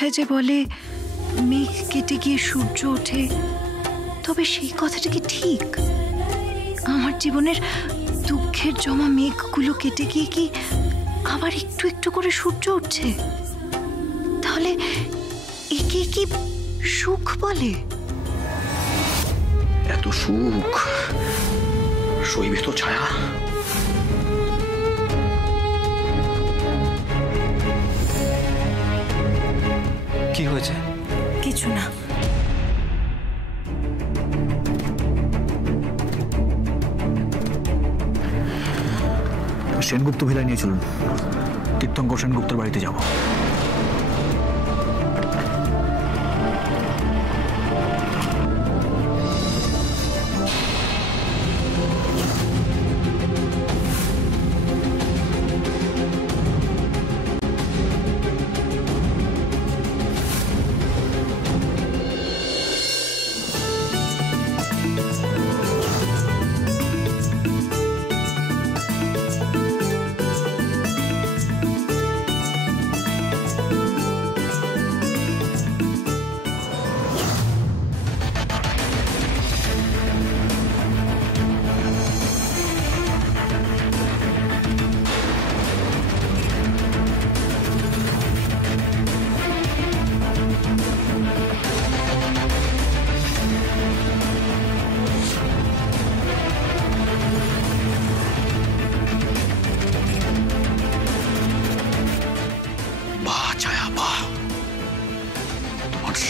কথায় যে বলে মেঘ কেটে গিয়ে সূর্য ওঠে, তবে সেই কথাটা কি ঠিক? আমার জীবনের দুঃখের জমা মেঘগুলো কেটে গিয়ে কি আবার একটু একটু করে সূর্য উঠছে? তাহলে একে কি সুখ বলে? এত সুখ সইবে তো ছায়া? কি হয়েছে? কিছু না। সেনগুপ্ত ভিলায় নিয়ে চলুন, তীর্থঙ্কর সেনগুপ্তের বাড়িতে যাব।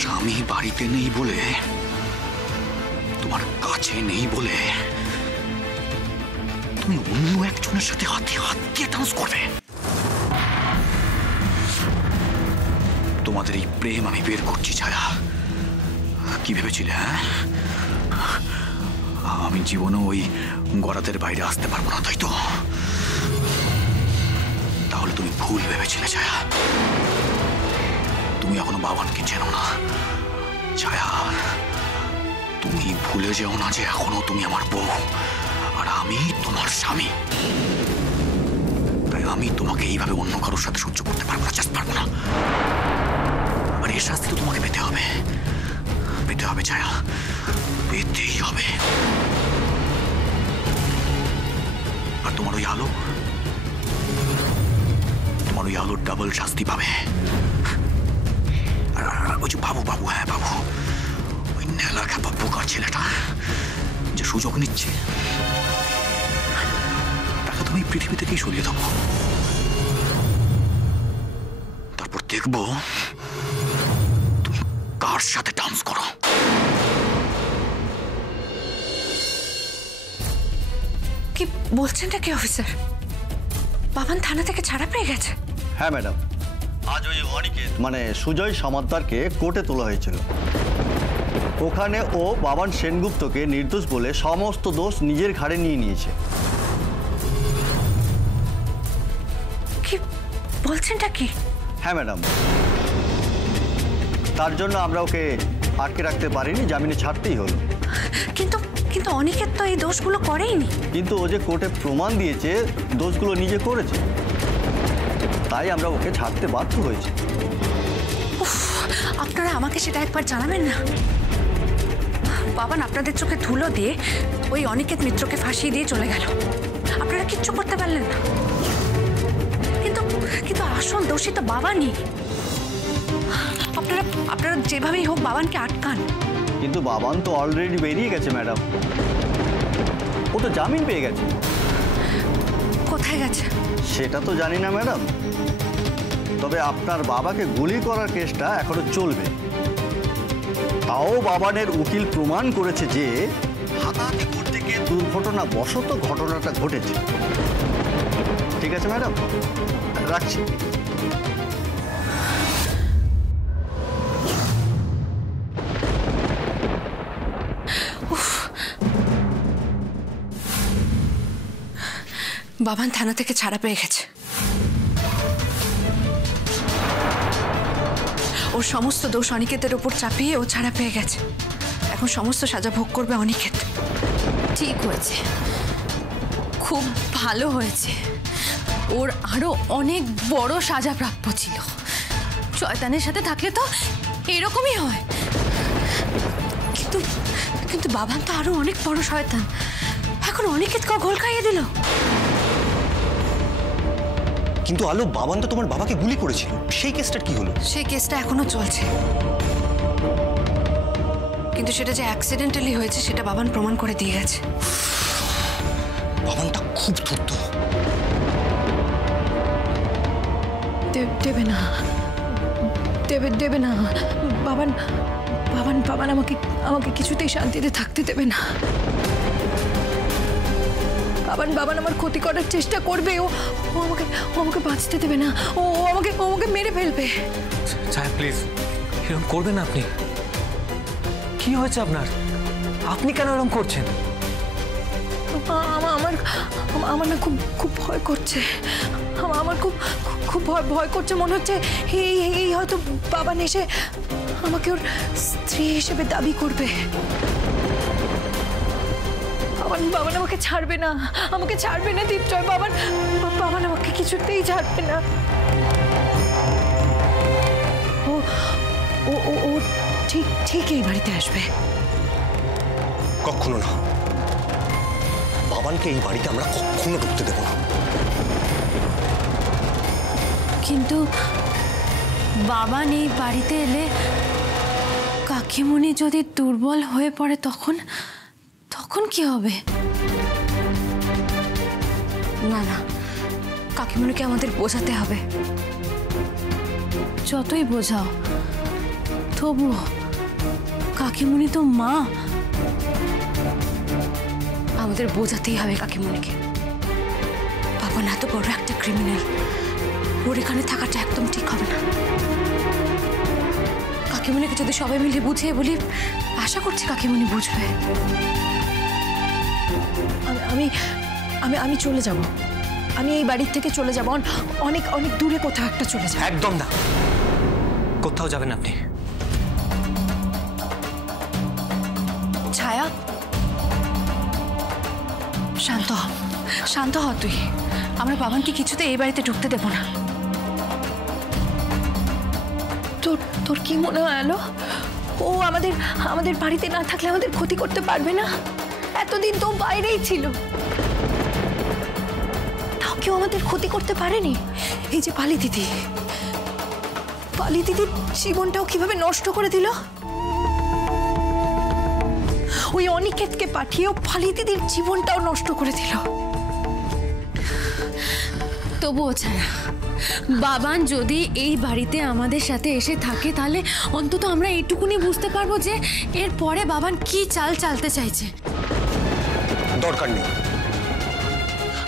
স্বামী বাড়িতে নেই বলে, তোমার কাছে নেই বলে তুমি অন্য একজনের সাথে হাতে হাত দিয়ে ডান্স করবে? তোমাদের এই প্রেম আমি বের করছি ছায়া। কি ভেবেছিলে? হ্যাঁ, আমি জীবনে ওই গড়াদের বাইরে আসতে পারবো না, তাই তো? তাহলে তুমি ভুল ভেবেছিলে ছায়া। তুমি এখনো বাবানকে চেনো না ছায়া। তুমি ভুলে যেও না যে এখনো তুমি আমার বউ আর আমি তোমার স্বামী। তাই আমি তোমাকে এইভাবে অন্য কারোর সাথে সহ্য করতে পারবো না, জাস্ট পারবো না। আর এই শাস্তি তো তোমাকে পেতে হবে, পেতে হবে ছায়া, পেতেই হবে। আর তোমার ওই আলো, তোমার ওই আলোর ডাবল শাস্তি পাবে। ওই যে বাবু, বাবু, হ্যাঁ বাবু, ওই নেলা খাপা বোকার ছেলেটা যে সুযোগ নিচ্ছে, তাকে তুমি পৃথিবী থেকেই সরিয়ে দেবো। তারপর দেখবো তুমি কার সাথে ডান্স করো। কি বলছেনটা কি অফিসার? বাবান থানা থেকে ছাড়া পেয়ে গেছে? হ্যাঁ ম্যাডাম, আজ ওই অনিকেত মানে সুজয় সমাদ্দারকে কোর্টে তোলা হয়েছিল। ওখানে ও বাবান সেনগুপ্তকে নির্দোষ বলে সমস্ত দোষ নিজের ঘাড়ে নিয়ে নিয়েছে। কি বলছেনটা কি? হ্যাঁ ম্যাডাম, তার জন্য আমরা ওকে আটকে রাখতে পারিনি, জামিনে ছাড়তেই হলো। কিন্তু কিন্তু অনিকেত তো এই দোষগুলো করেইনি। কিন্তু ও যে কোর্টে প্রমাণ দিয়েছে দোষগুলো নিজে করেছে, তাই আমরা ওকে ছাড়তে বাধ্য হয়েছি। আপনারা আমাকে সেটা একবার জানাবেন না? বাবান আপনাদের চোখে ধুলো দিয়ে ওই অনিকেত মিত্রকে ফাঁসিয়ে দিয়ে চলে গেল, আপনারা কিচ্ছু করতে পারলেন না। কিন্তু কিন্তু আসল দোষী তো বাবানই। আপনারা আপনারা যেভাবেই হোক বাবানকে আটকান। কিন্তু বাবান তো অলরেডি বেরিয়ে গেছে ম্যাডাম, ও তো জামিন পেয়ে গেছে। কোথায় গেছে সেটা তো জানি না ম্যাডাম, তবে আপনার বাবাকে গুলি করার কেসটা এখনো চলবে। তাও বাবানের উকিল প্রমাণ করেছে যে হাতাহাতি করতে গিয়ে দুর্ঘটনাবশত ঘটনাটা ঘটেছে। ঠিক আছে ম্যাডাম, রাখছি। বাবান থানা থেকে ছাড়া পেয়ে গেছে। ওর সমস্ত দোষ অনিকেতের ওপর চাপিয়ে ও ছাড়া পেয়ে গেছে। এখন সমস্ত সাজা ভোগ করবে অনিকেত। ঠিক হয়েছে, খুব ভালো হয়েছে। ওর আরো অনেক বড় সাজা প্রাপ্য ছিল, শয়তানের সাথে থাকলে তো এরকমই হয়। কিন্তু কিন্তু বাবান তো আরো অনেক বড় শয়তান, এখন অনেকের ঘোল খাইয়ে দিল। কিন্তু আলো, বাবান তো তোমার বাবাকে গুলি করেছিল, সেই কেসটার কি হলো? সেই কেসটা এখনো চলছে, কিন্তু সেটা যে অ্যাক্সিডেন্টালি হয়েছে সেটা বাবান প্রমাণ করে দিয়ে গেছে। বাবানটা খুব ধূর্ত। দেবে না, দেবে না। বাবান বাবান বাবান আমাকে আমাকে কিছুতেই শান্তিতে থাকতে দেবে না। বাবান বাবান আমার ক্ষতি করার চেষ্টা করবে। ও আমাকে বাঁচতে দেবে না। ও আমাকে মেরে ফেলবে। ছায়া প্লিজ, এরকম করবেন না আপনি। কি হয়েছে আপনার? আপনি কেন এরকম করছেন? আমার না খুব ভয় করছে। আমার খুব ভয় করছে। মনে হচ্ছে এই হয়তো বাবান এসে আমাকে ওর স্ত্রী হিসেবে দাবি করবে। বাবান আমাকে ছাড়বে না, দীপজয়। বাবান আমাকে কিছুতেই ছাড়বে না। ও ঠিক এই বাড়িতে আসবে। কখনো না, বাবানকে এই বাড়িতে আমরা কখনো ঢুকতে দেব না। কিন্তু বাবান এই বাড়িতে এলে কাকিমণি যদি দুর্বল হয়ে পড়ে তখন কি হবে? না, কাকিমণিকে আমাদের বোঝাতে হবে। যতই বোঝাও তবু কাকিমণি তো মা, আমাদের বোঝাতেই হবে কাকিমণিকে। বাবা না তো বড় একটা ক্রিমিনাল, ওর এখানে থাকাটা একদম ঠিক হবে না। কাকিমণিকে যদি সবাই মিলে বুঝিয়ে বলি, আশা করছি কাকিমণি বুঝবে। আমি চলে যাব। আমি এই বাড়ির থেকে চলে যাব, অনেক দূরে কোথাও একটা চলে যাব। একদম না, কোথাও যাবেন আপনি। ছায়া, শান্ত হ তুই। আমরা বাবানকে কিছুতে এই বাড়িতে ঢুকতে দেব না। তোর কি মনে হয় আলো? ও আমাদের বাড়িতে না থাকলে আমাদের ক্ষতি করতে পারবে না? এতদিন তো বাইরেই ছিল, তাও কেউ আমাদের ক্ষতি করতে পারেনি। এই যে পালি দিদির জীবনটাও কিভাবে নষ্ট করে দিল। ওই অনিকেতকে পাঠিয়েও পালি দিদির জীবনটাও নষ্ট করে দিল। তবুও ছায়া, বাবান যদি এই বাড়িতে আমাদের সাথে এসে থাকে তাহলে অন্তত আমরা এইটুকুনি বুঝতে পারবো যে এর পরে বাবান কি চাল চালতে চাইছে। দরকার নেই,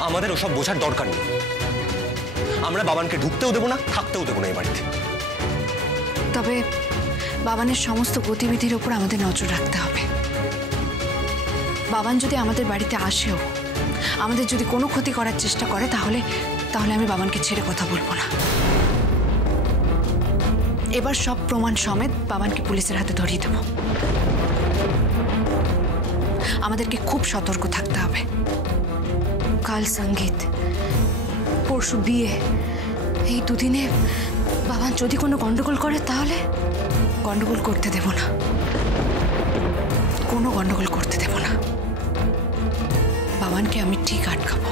আমাদের ওসব বোঝার দরকার নেই। আমরা বাবানকে ঢুকতেও দেবো না, থাকতেও দেবো না এই বাড়িতে। তবে বাবানের সমস্ত গতিবিধির উপর আমাদের নজর রাখতে হবে। বাবান যদি আমাদের বাড়িতে আসেও আমাদের যদি কোনো ক্ষতি করার চেষ্টা করে তাহলে আমি বাবানকে ছেড়ে কথা বলবো না। এবার সব প্রমাণ সমেত বাবানকে পুলিশের হাতে ধরিয়ে দেব। আমাদেরকে খুব সতর্ক থাকতে হবে। কাল সঙ্গীত, পরশু বিয়ে, এই দুদিনে বাবান যদি কোনো গন্ডগোল করে তাহলে গন্ডগোল করতে দেব না, কোনো গন্ডগোল করতে দেব না। বাবানকে আমি ঠিক আটকাবোই।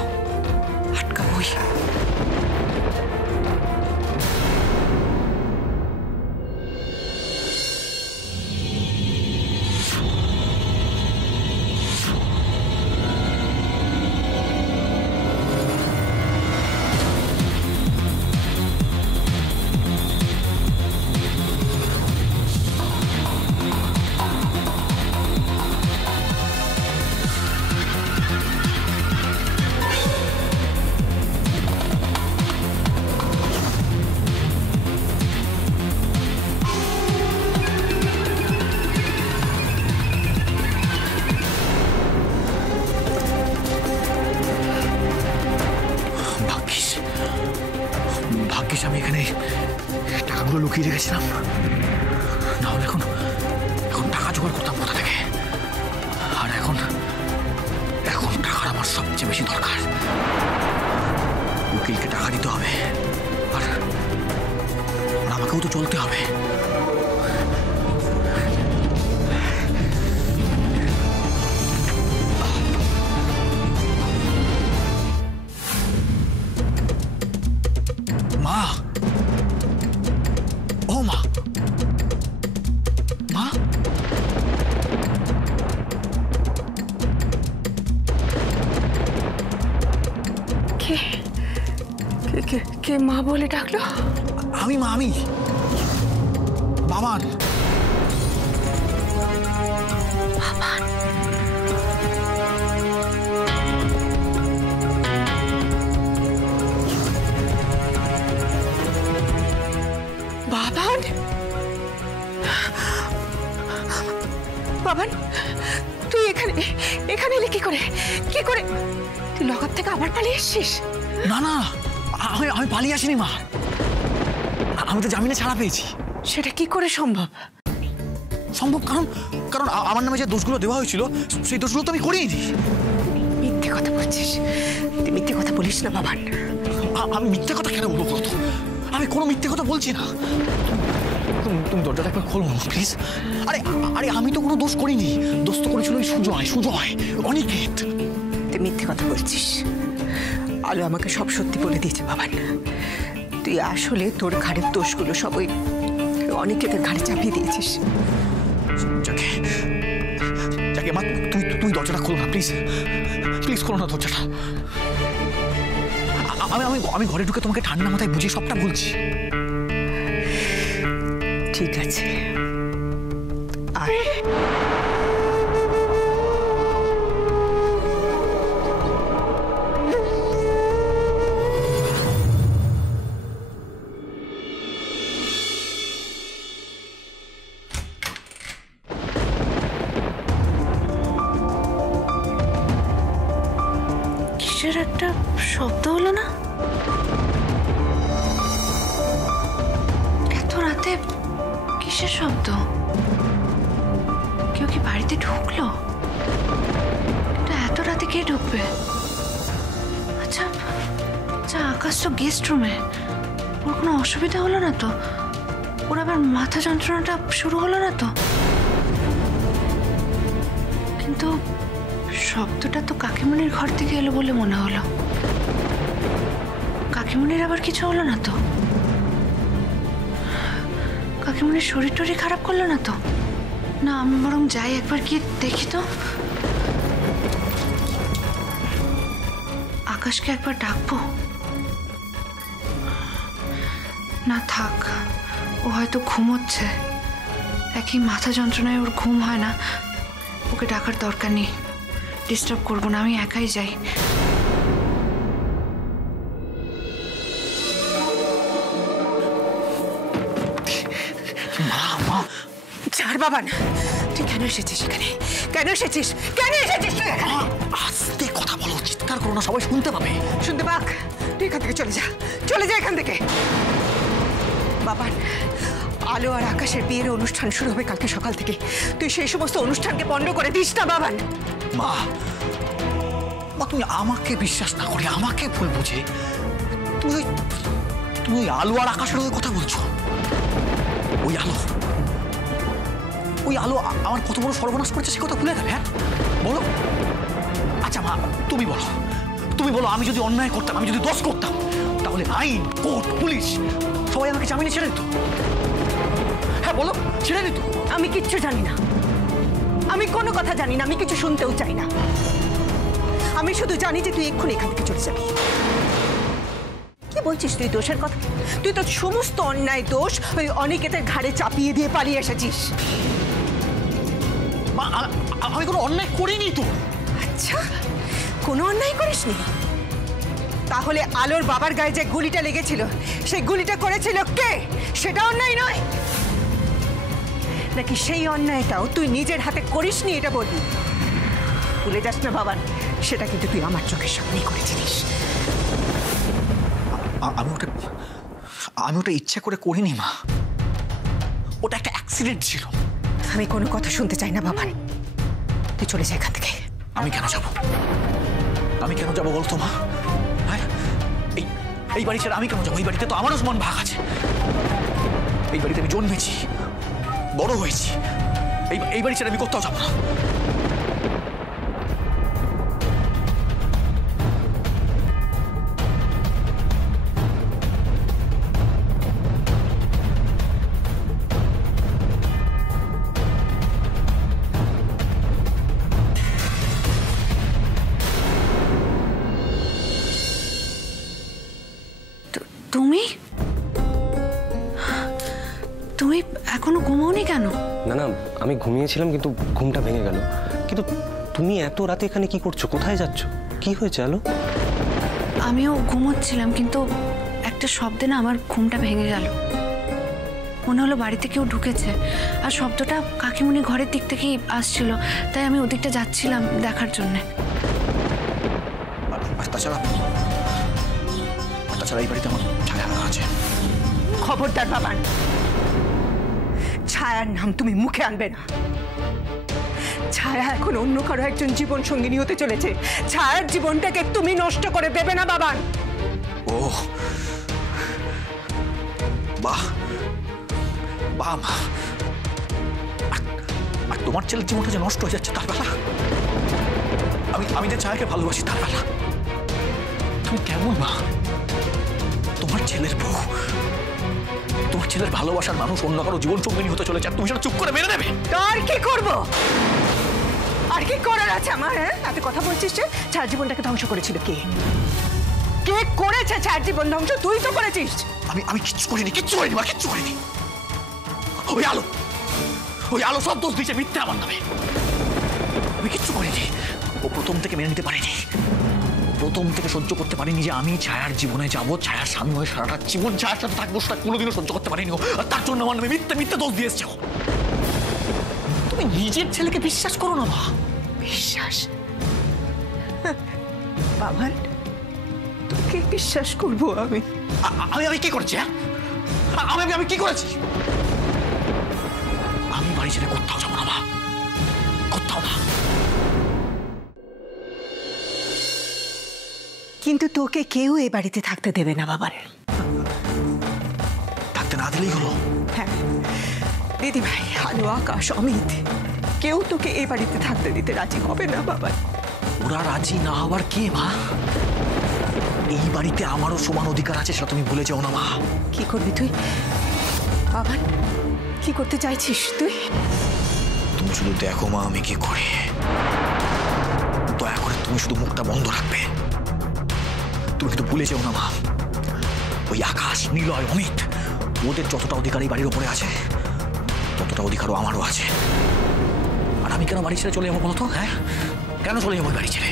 আমি এখানে টাকাগুলো লুকিয়ে রেখেছিলাম, না হলে এখন টাকা জোগাড় করতাম কোথা থেকে। আর এখন টাকার আমার সবচেয়ে বেশি দরকার। উকিলকে টাকা দিতে হবে, আর আমাকেও তো চলতে কে মা বলে ডাকলো? আমি মা, আমি বাবান। বাবান? বাবান? বাবান তুই এখানে এলে কি করে? তুই নগর থেকে আবার পালিয়ে এসছিস? না না, আমি পালিয়ে আসিনি মা, আমি তো জামিনে ছাড়া পেয়েছি। সেটা কি করে সম্ভব? কারণ আমার নামে যে দোষগুলো দেওয়া হয়েছিল সেই দোষগুলো তো আমি করিনি। মিথ্যে কথা বলছিস, তুই মিথ্যে কথা বলিস না বাবান। আমি মিথ্যে কথা কেন বলবো? আমি কোনো মিথ্যে কথা বলছি না। তুমি দরজাটা একবার খোলো প্লিজ। আরে আমি তো কোনো দোষ করিনি, দোষ তো করেছিল ওই সুজয় অনিকেত। তুই মিথ্যে কথা বলছিস। আলো আমাকে সব সত্যি বলে দিয়েছে বাবান। তুই আসলে তোর ঘাড়ের দোষগুলো সব ওই অনিকেতের ঘাড়ে চাপিয়ে দিয়েছিস। যাকে মা, তুই দরজাটা খোলো না প্লিজ খোলো না দরজাটা। আমি ঘরে ঢুকে তোমাকে ঠান্ডা মাথায় বুঝিয়ে সবটা বলছি। ঠিক আছে আয়। কিসের একটা শব্দ হলো না? এত রাতে কিসের শব্দ? কেউ কি বাড়িতে ঢুকলো? এত রাতে কে ঢুকবে? আচ্ছা, আকাশ তো গেস্ট রুমে, ওর কোনো অসুবিধা হলো না তো? ওর আবার মাথা যন্ত্রণাটা শুরু হলো না তো? কিন্তু শব্দটা তো কাকিমণির ঘর থেকে এলো বলে মনে হলো। কাকিমণির আবার কিছু হলো না তো? কাকিমণির শরীর টরীর খারাপ করলো না তো? না, আমি বরং যাই একবার গিয়ে দেখি তো। আকাশকে একবার ডাকবো? না থাক, ও হয়তো ঘুমোচ্ছে। একই মাথা যন্ত্রণায় ওর ঘুম হয় না। ওকে ডাকার দরকার নেই, ডিস্টার্ব করবো না, আমি একাই যাই। ছাড় বাবান, তুই কেন এসেছিস এখানে? আস্তে কথা বলো, চিৎকার করো না, সবাই শুনতে পাবে। শুনতে পাক, তুই এখান থেকে চলে যা এখান থেকে। বাবান, আলো আর আকাশের বিয়ের অনুষ্ঠান শুরু হবে কালকে সকাল থেকে। তুই সেই সমস্ত অনুষ্ঠানকে পণ্ড করে দিস না বাবান। মা, তুমি আমাকে বিশ্বাস না করে, আমাকে ভুল বুঝে তুমি আলো আর আকাশের কথা বলছো। ওই আলো আমার কত বড় সর্বনাশ করেছে সে কথা ভুলে গেলে? হ্যাঁ বলো। আচ্ছা মা, তুমি বলো, আমি যদি অন্যায় করতাম, আমি যদি দোষ করতাম, তাহলে আইন, কোর্ট, পুলিশ সবাই আমাকে জামিনে ছেড়ে দিত? হ্যাঁ বলো, ছেড়ে দিত? আমি কিচ্ছু জানি না, আমি কোনো কথা জানি না, আমি কিছু শুনতেও চাই না। আমি শুধু জানি যে তুই এক্ষুনি এখান থেকে চলে যাবি। কি বলছিস তুই দোষের কথা? তুই তো সমস্ত অন্যায় দোষ ওই অনিকেতের ঘাড়ে চাপিয়ে দিয়ে পালিয়ে এসেছিস। আমি কোনো অন্যায় করিনি তো। আচ্ছা, কোনো অন্যায় করিসনি? তাহলে আলোর বাবার গায়ে যে গুলিটা লেগেছিল সেই গুলিটা করেছিল কে? সেটা অন্যায় নয় নাকি? সেই অন্যায়টাও তুই নিজের হাতে করিসনি এটা বলবি? ভুলে যাস না বাবান, সেটা কিন্তু তুই আমার চোখের সামনেই করেছিলিস। আমি ওটা ইচ্ছা করে করিনি মা, ওটা একটা অ্যাক্সিডেন্ট ছিল। আমি কোনো কথা শুনতে চাই না বাবান, তুই চলে যা এখান থেকে। আমি কেন যাবো বলতো মা? হ্যাঁ, এই বাড়ি ছেড়ে আমি কেন যাবো? এই বাড়িতে তো আমারও সমান ভাগ আছে। এই বাড়িতে আমি জন্মেছি, বড় হয়েছি, এই বাড়ি ছেড়ে আমি কোথাও যাবো না। তুমি তুমি এখনো ঘুমাওনি কেন? না না, আমি ঘুমিয়েছিলাম কিন্তু ঘুমটা ভেঙে গেল। কিন্তু তুমি এত রাতে এখানে কি করছো? কোথায় যাচ্ছ? কি হয়েছে আলো? আমিও ঘুমোচ্ছিলাম কিন্তু একটা শব্দে না আমার ঘুমটা ভেঙে গেল। মনে হলো বাড়িতে কেউ ঢুকেছে, আর শব্দটা কাকিমুনি ঘরের দিক থেকেই আসছিল, তাই আমি ওদিকটা যাচ্ছিলাম দেখার জন্যে। আর তাছাড়া এই বাড়িতে আমার ছায়া আছে। খবরদার বাবান, ছায়ার নাম তুমি মুখে আনবে না। ছায়া এখন অন্য কারো একজন জীবন সঙ্গিনী হতে চলেছে। ছায়ার জীবনটাকে তুমি নষ্ট করে দেবে না বাবান। ও বাহ বাহ মা, আর তোমার ছেলের জীবনটা যে নষ্ট হয়ে যাচ্ছে তার বেলা, আমি যে ছায়াকে ভালোবাসি তার বেলা। তুমি কেমন মা? তোমার ছেলের বউ, তোমার ছেলের ভালোবাসার মানুষ অন্য কারো জীবন সঙ্গিনী হতে চলেছে, আর তুমি সেটা চুপ করে মেনে নেবে? আর কি করব? আর কি করার আছে আমার? হ্যাঁ, এত কথা বলছিস যে ছায়ার জীবনটাকে ধ্বংস করেছিল কে? কে করেছে ছায়ার জীবন ধ্বংস? তুই তো করেছিস। আমি কিচ্ছু করিনি, কিচ্ছু করিনি মা, কিচ্ছু করিনি। ওই আলো সব দোষ দিয়েছে মিথ্যে আমার নামে। আমি কিচ্ছু করিনি। ও প্রথম থেকে মেনে নিতে পারিনি, প্রথম থেকে সহ্য করতে পারিনি যে আমি ছায়ার জীবনে যাবো, ছায়ার স্বামী হয়ে সারাটা জীবন ছায়ার সাথে থাকবো, সেটা কোনোদিনও সহ্য করতে পারিনি। আর তার জন্য আমার নামে মিথ্যে মিথ্যে দোষ দিয়েছে। তুমি নিজের ছেলেকে বিশ্বাস করো না মা। বিশ্বাস? বাবান, তোকে বিশ্বাস করবো আমি? আমি কি করেছি? হ্যাঁ, আমি কি করেছি? আমি বাড়ি ছেড়ে কোথাও যাবো না মা, কোথাও না। কিন্তু তোকে কেউ এ বাড়িতে থাকতে দেবে না বাবার। থাকতে না দিলেই হলো? হ্যাঁ, দিদি ভাই, আলো, আকাশ, অমিত, কেউ তোকে এ বাড়িতে থাকতে দিতে রাজি হবে না বাবা। ওরা রাজি না হবার কে মা? এই বাড়িতে আমারও সমান অধিকার আছে, সেটা তুমি ভুলে যাও না মা। কি করবি তুই বাবান? কি করতে চাইছিস তুই? তুমি শুধু দেখো মা আমি কি করি। দয়া করে তুমি শুধু মুখটা বন্ধ রাখবে। তুমি কিন্তু ভুলে যাও না মা, ওই আকাশ, নিলয়, অমিত, ওদের যতটা অধিকার এই বাড়ির উপরে আছে ততটা অধিকারও আমারও আছে। আর আমি কেন বাড়ি ছেড়ে চলে যাবো বলতো? হ্যাঁ, কেন চলে যাবো বাড়ি ছেড়ে?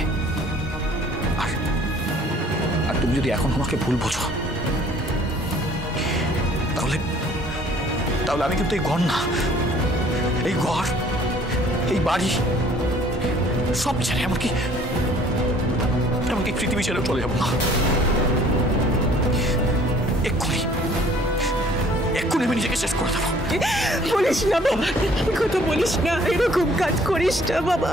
আর তুমি যদি এখন আমাকে ভুল বোঝো তাহলে আমি কিন্তু এই ঘর না, এই ঘর, এই বাড়ি সব ছেড়ে এমনকি পৃথিবী ছেড়ে চলে যাবো না। এক্ষুনি আমি নিজেকে শেষ করে দেবো। বলিস না বাবা, কথা বলিস না, এরকম কাজ করিস না বাবা,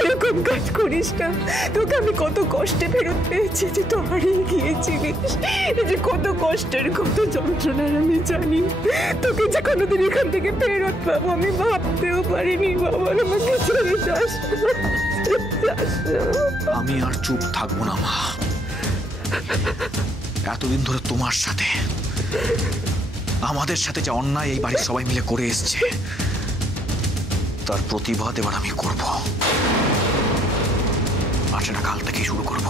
এরকম কাজ করিস না। তোকে আমি কত কষ্টে ফেরত পেয়েছি যে তো হারিয়ে গিয়েছিলিস, এই যে কত কষ্টের, কত যন্ত্রণার আমি জানি। তোকে যে কোনোদিন এখান থেকে ফেরত পাবো আমি ভাবতেও পারিনি বাবা। আমাকে ছেড়ে যাস না। আমি আর চুপ থাকবো না মা। এতদিন ধরে তোমার সাথে, আমাদের সাথে যা অন্যায় এই বাড়ির সবাই মিলে করে এসছে তার প্রতিবাদ এবার আমি করব, আর সেটা কাল থেকেই শুরু করব।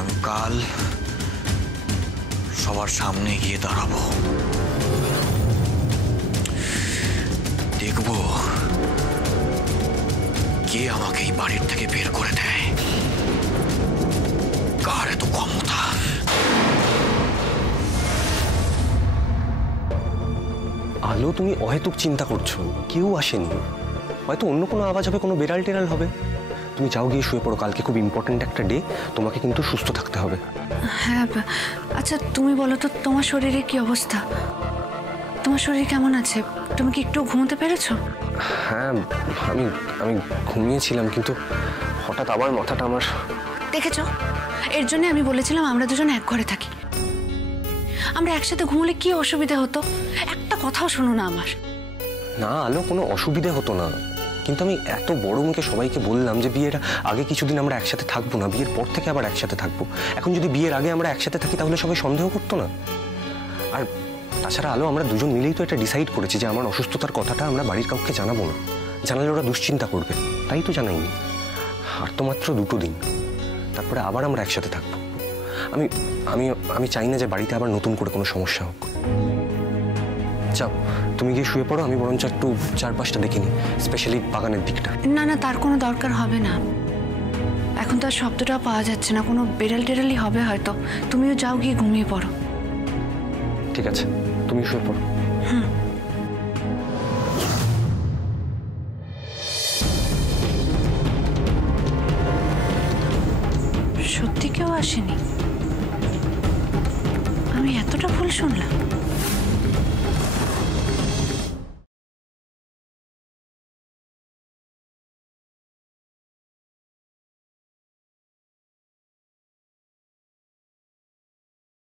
আমি কাল সবার সামনে গিয়ে দাঁড়াবো, দেখব কে আমাকে এই বাড়ির থেকে বের করে দেয়, কার এত ক্ষমতা। আলো, তুমি অহেতুক চিন্তা করছো। কেউ আসেনি, হয়তো অন্য কোনো আওয়াজ হবে, কোনো বেড়াল টেরাল হবে। তুমি যাও, গিয়ে শুয়ে পড়ো, কালকে খুব ইম্পর্টেন্ট একটা ডে, তোমাকে কিন্তু সুস্থ থাকতে হবে। হ্যাঁ, আচ্ছা তুমি বলো তো তোমার শরীরে কি অবস্থা? তোমার শরীর কেমন আছে? তুমি কি একটু ঘুমোতে পেরেছো? হ্যাঁ, আমি ঘুমিয়েছিলাম, কিন্তু হঠাৎ আবার মাথাটা আমার। দেখেছো, এর জন্য আমি বলেছিলাম আমরা দুজন এক ঘরে থাকি। আমরা একসাথে ঘুমলে কি অসুবিধা হতো? একটা কথাও শোনো না আমার। না আলো, কোনো অসুবিধে হতো না, কিন্তু আমি এত বড় মুখে সবাইকে বললাম যে বিয়ের আগে কিছুদিন আমরা একসাথে থাকবো না, বিয়ের পর থেকে আবার একসাথে থাকবো। এখন যদি বিয়ের আগে আমরা একসাথে থাকি তাহলে সবাই সন্দেহ করতো না? আর তাছাড়া আলো, আমরা দুজন মিলেই তো এটা ডিসাইড করেছি যে আমার অসুস্থতার কথাটা আমরা বাড়ির কাউকে জানাবো না, জানালে ওরা দুশ্চিন্তা করবে, তাই তো জানাইনি। আর তো মাত্র 2 দিন, তারপরে আবার আমরা একসাথে থাকবো। আমি আমি আমি চাই না যে বাড়িতে আবার নতুন করে কোনো সমস্যা হোক। যাও, তুমি গিয়ে শুয়ে পড়ো, আমি বরঞ্চ একটু চারপাশটা দেখে নিই, স্পেশালি বাগানের দিকটা। না না, তার কোনো দরকার হবে না। এখন তো আর শব্দটাও পাওয়া যাচ্ছে না, কোনো বেড়াল টেরালি হবে হয়তো। তুমিও যাও, গিয়ে ঘুমিয়ে পড়ো। ঠিক আছে, তুমি শুয়ে পড়ো। সত্যি কেউ আসেনি? আমি এতটা ভুল শুনলাম?